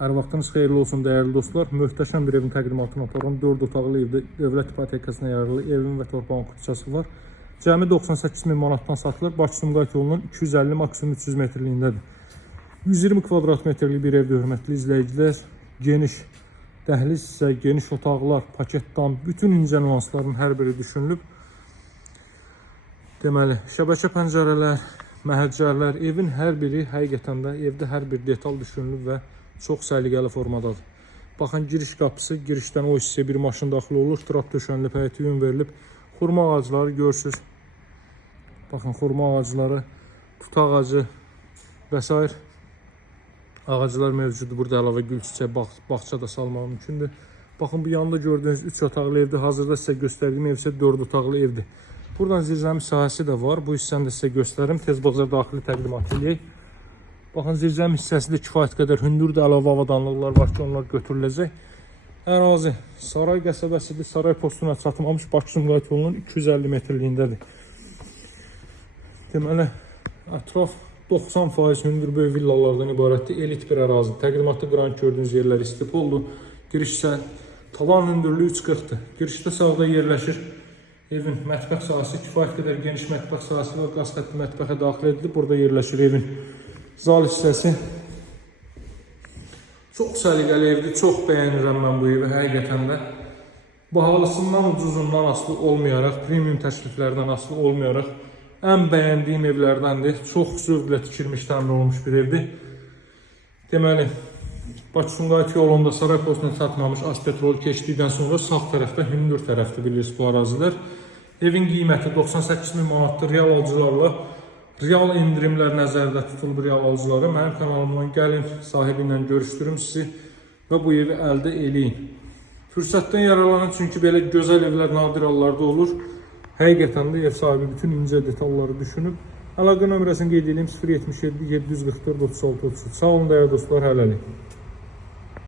Hər vaxtınız xeyirli olsun dəyərli dostlar. Möhtəşəm bir evin təqdimatını aparan 4 otaqlı evdə dövlət ipotekasına yararlı evin və torpağın küçəsi var. Cəmi 98 min manatdan satılır. Bakı-Sumqayıt yolunun 250 maksimum 300 metrliyindədir. 120 kvadrat metrlik bir evdə hörmətli izləyicilər. Geniş dəhliz isə, geniş otaqlar, paketdan, bütün incə nüansların hər biri düşünülüb. Deməli, şəbəkə pəncərələr, məhəccərlər, evin hər biri həqiqətən də evdə hər bir detal düşünülüb və çox səliqəli formadadır. Baxın, giriş qapısı, girişdən o hissəyə bir maşın daxil olur, trap döşənilib, həyətə yön verilib. Xurma ağacları görürsünüz. Baxın, xurma ağacları, tut ağacı və s. ağaclar mövcuddur. Burada əlavə gül çiçək, bağça da salmaq mümkündür. Baxın, bu yanında gördüyünüz 3 otaqlı evdir. Hazırda sizə göstərdiyim ev isə 4 otaqlı evdir. Buradan zirzəmi sahəsi də var. Bu hissəni də sizə göstərim. Tez bazar daxili təqdimat edək. Baxın, zirzəmi hissəsi də kifayət qədər hündürdür. Əlavə avadanlıqlar var ki, onlar götürüləcək. Ərazi Saray qəsəbəsidir. Saray postuna çatılmamış, Bakı-Sumqayıt yolunun 250 metrliyindədir. Deməli, ətraf 90% hündür böyük villalardan ibarətdir. Elit bir ərazi. Təqdimatda qranit gördüyünüz yerlər istipoldur. Giriş isə tavan hündürlüyü 3.40-dır. Girişdə sağda yerləşir evin mətbəx sahəsi. Kifayət qədər geniş mətbəx sahəsi və qaz xətti mətbəxə daxil edilib. Burada yerləşir evin zal hissəsi. Çox səliqəli evdir. Çox bəyənirəm mən bu evi həqiqətən də. Bahalısından, ucuzundan asılı olmayaraq, premium təkliflərdən asılı olmayaraq ən bəyəndiyim evlərdəndir. Çox zövqlə tikilmiş, təmin olunmuş bir evdir. Deməli, Bakı-Sumqayıt yolunda Saray postuna çatmamış Azpetrol keçdikdən sonra sağ tərəfdə, hündür tərəfdə bilirsiniz bu ərazilər. Evin qiyməti 98 min manatdır. Real alıcılarla real indirimlər nəzərdə tutulur real alıcıları. Mənim kanalımdan gəlin, sahibi ilə görüşdürüm sizi və bu evi əldə eləyin. Fürsətdən yararlanın, çünki belə gözəl evlər nadir hallarda olur. Həqiqətən də ev sahibi bütün incə detalları düşünüb. Əlaqə nömrəsini qeyd edeyim: 077 744 36 33. Sağ olun dəyərli dostlar, hələlik.